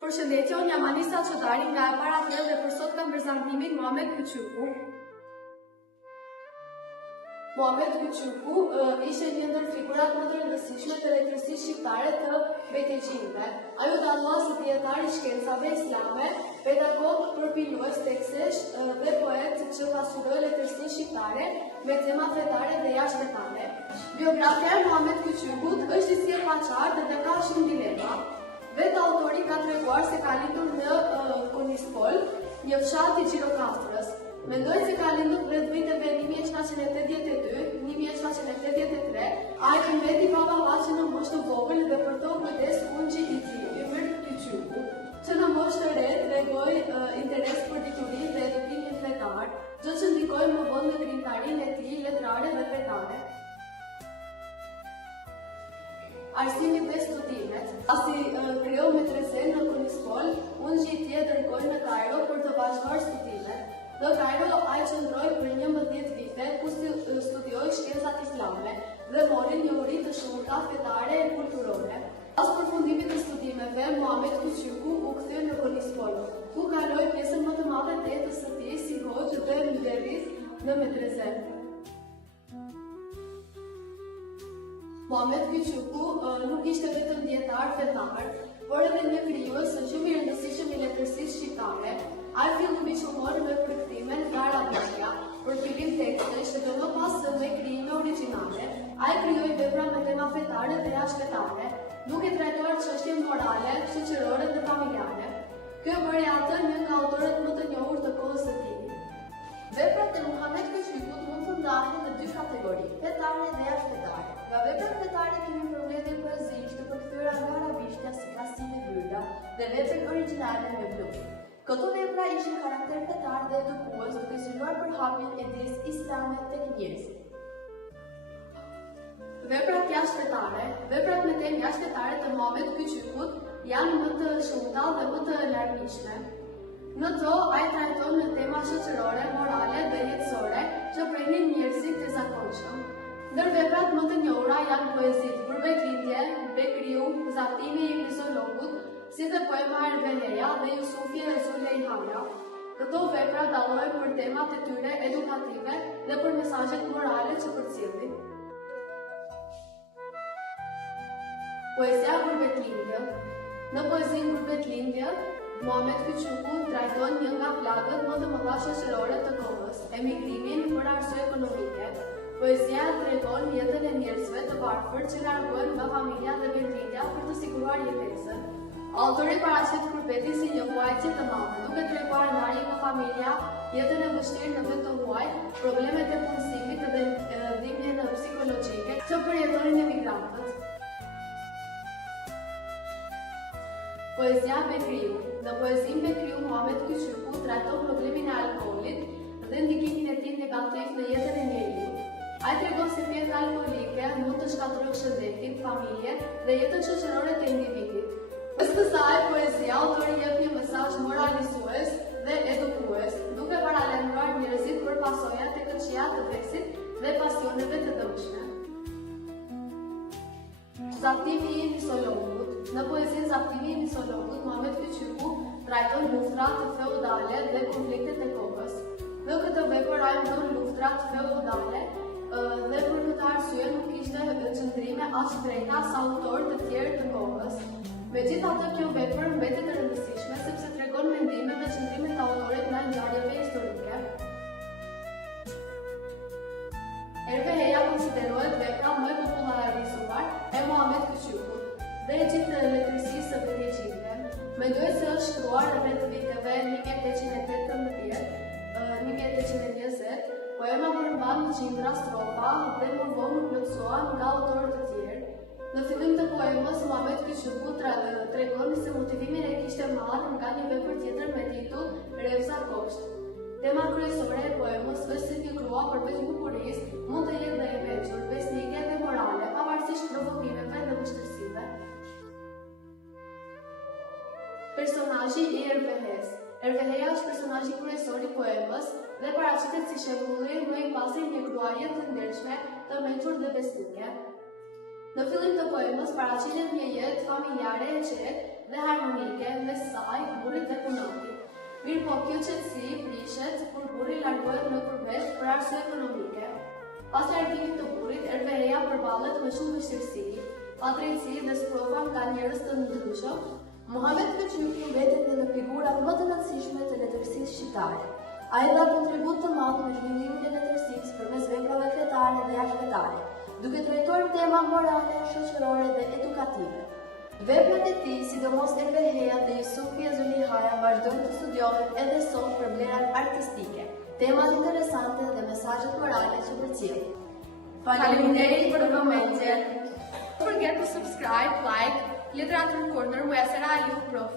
Përshëndetje, unë jam Anisa Çodari nga e para thellë dhe për sot kam prezantimin Muhamet Kyçyku. Muhamet Kyçyku ishte një ndër figurat më të rëndësishme të letërsisë shqiptare të mbetëgjimeve. Ai u dallua si dietar i shkencave islame, pedagog, përpilues tekstesh dhe poet që pasuroi letërsinë shqiptare me tema fetare dhe jashtëfetare. Biografia e Muhamet Kyçykut është i sillpaqartë dhe ka shumë dilema. Vetë autori ka treguar se ka lindur në Konispol, një fshat i Gjirokastrës. Mendoj se ka lindur rreth viteve 1782-1783, ai mbeti baballaqe në moshë të vogël dhe për to kujdes ungji i tij, emër Kyçyku, që në moshë të re tregoi interes për diturinë dhe edukimin fetar, gjë që ndikoi më vonë në krijimtarinë e tij letrare dhe fetare. Arsimi dhe studimet. Pasi krijoi medresen në Konispol, ungji i tij e dërgoi në Kairo për të vazhduar studimet. Në Kairo ai qëndroi për 11 vite ku studioi shkencat islame dhe mori një uri të shumta fetare e kulturore. Pas përfundimit të studimeve, Muhamet Kyçyku u kthye në Konispol, ku kaloi pjesën më të madhe të jetës së tij si hoxh dhe müderris në medresen. Muhamet Kyçyku nuk ishte vetëm dietar fetar, por edhe një krijues shumë i rëndësishëm i letërsisë shqiptare. Ai filloi shumor me përkthimen nga arabishtja, për fillim tekstesh dhe më pas me krijime origjinale. Ai krijoi vepra me tema fetare dhe jashtëfetare, duke trajtuar çështje morale, shoqërore dhe familjare. Kjo bëri atë një nga autorët më të njohur të kohës së tij. Veprat e Muhamet Kyçykut mund të ndahen në dy kategori, fetare dhe jashtëfetare. Nga veprat fetare kemi përmbledhjen poezish të përkthyer nga arabishtja si Kasim e Byrda dhe veprat origjinale me blues. Këto vepra ishin karakter fetar dhe edukues, duke synuar për hapjen e dijes islame tek njerëzit. Veprat jashtëfetare. Veprat me temë jashtëfetare të Muhamet Kyçykut janë më të shumta dhe më të larmishme. Në to, ai trajton në tema shoqërore, morale dhe jetësore që prehin njerëzit të zakonshëm. Ndër veprat më të njohura janë poezitë Gurbetëlindje, Bekriu, Zaftimi i Mizologut, si dhe poema Erveleja dhe Jusufje e Zulejhaja. Këto vepra dallohen për temat e tyre edukative dhe për mesazhet morale që përcjellin. Poezia Gurbetëlindje. Në poezinë Gurbetëlindje, Muhamet Kyçyku trajton një nga plagët më të mëdha shoqërore të kohës, emigrimin për arsye ekonomike. Poezia tregon jetën e njerëzve të varfër që largohen nga familja dhe vendlindja për të siguruar jetesën. Autori paraqet Kurbetin si një huajtje të madhe, duke treguar ndarjen nga familja, jetën e vështirë në vend të huaj, problemet e punësimit dhe dhimbjen psikologjike që përjetonin emigrantët. Poezia Bekriu. Në poezinë Bekriu, Muhamet Kyçyku trajton problemin e alkoolit dhe ndikimin e tij negativ në jetën e njeriut. Ai tregon se pjesa alkoolike mund të shkatërrojë shëndetin, familjen dhe jetën shoqërore të individit. Pas kësaj poezia, autori jep një mesazh moralizues dhe edukues, duke paralajmëruar njerëzit për pasojat e këqija të vdesit dhe pasioneve të dëmshme. Zaftimi i Mizologut. Në poezinë Zaftimi i Mizologut, Muhamet Kyçyku trajton luftrat feudale dhe konfliktet e kohës. Në këtë vepër ai mbron luftrat feudale dhe për këtë arsye nuk kishte qëndrime as drejta sa autorë të tjerë të kohës. Megjithatë, kjo vepër mbetet e rëndësishme sepse tregon mendime dhe qëndrime të autorit ndaj ngjarjeve historike. Erveleja konsiderohet vepra më e popularizuar e Muhamet Kyçykut dhe e gjithë letërsisë së mbetëgjimeve. Mendoj se është shkruar rreth viteve 1818-1920, poema përmban qindra strofa dhe më vonë u plotësuan nga autorë të tjerë. Në fillim të poemës, Muhamet Kyçyku tregon se motivimin e kishte marrë nga një vepër tjetër me titull Revza Kopsht. Tema kryesore e poemës është se një grua përveç bukurisë mund të jetë dhe e veçur, besnike dhe morale, pavarësisht provokimeve dhe vështirësive. Personazhi i Erveles. Erveleja është personazhi kryesor i poemës dhe paraqitet si shembulli më i pastër një gruaje të ndershme, të mençur dhe besnike. Në fillim të poemës paraqitet një jetë familjare e qetë dhe harmonike mes burrit dhe punotit. Mirë po, kjo qetësi prishet kur burri largohet në përveç për arsye ekonomike. Pas largimit të burrit, erveheja përballet me shumë vështirësi, padrejtësi dhe sprova nga njerëz të ndryshëm. Muhamet Këqyku mbetet në figurat më të rëndësishme të letërsisë shqiptare. Ai dha kontribut të madh në zhvillimin e letërsisë përmes veprave fetare dhe jashtëfetare, duke trajtuar tema morale, shoqërore dhe edukative. Veprat e tij, sidomos Erveheja dhe Jusufi Zulihaja, vazhdojnë të studiohen edhe sot për vlerat artistike, temat interesante dhe mesazhet morale që përcjell. Faleminderit për vëmendjen. Don't forget to subscribe, like, Literature Corner with Sarah Prof.